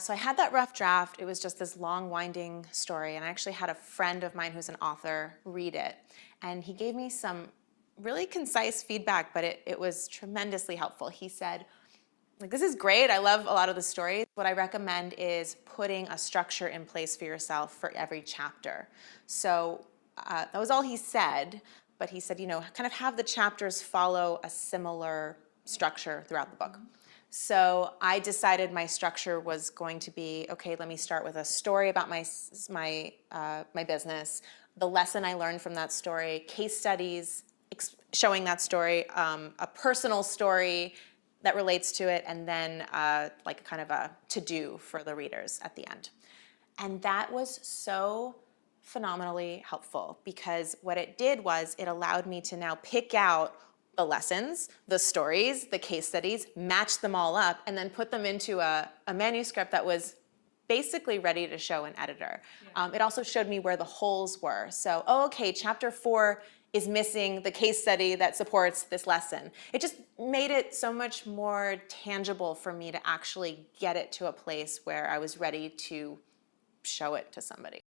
So I had that rough draft. It was just this long, winding story, and I actually had a friend of mine who's an author read it, and he gave me some really concise feedback, but it was tremendously helpful. He said, like, this is great. I love a lot of the stories. What I recommend is putting a structure in place for yourself for every chapter. So that was all he said, but he said, kind of have the chapters follow a similar structure throughout the book. So I decided my structure was going to be, okay, let me start with a story about my business, the lesson I learned from that story, case studies showing that story, a personal story that relates to it, and then like kind of a to-do for the readers at the end. And that was so phenomenally helpful, because what it did was it allowed me to now pick out the lessons, the stories, the case studies, match them all up, and then put them into a manuscript that was basically ready to show an editor. Yeah. It also showed me where the holes were. So, okay, chapter 4 is missing the case study that supports this lesson. It just made it so much more tangible for me to actually get it to a place where I was ready to show it to somebody.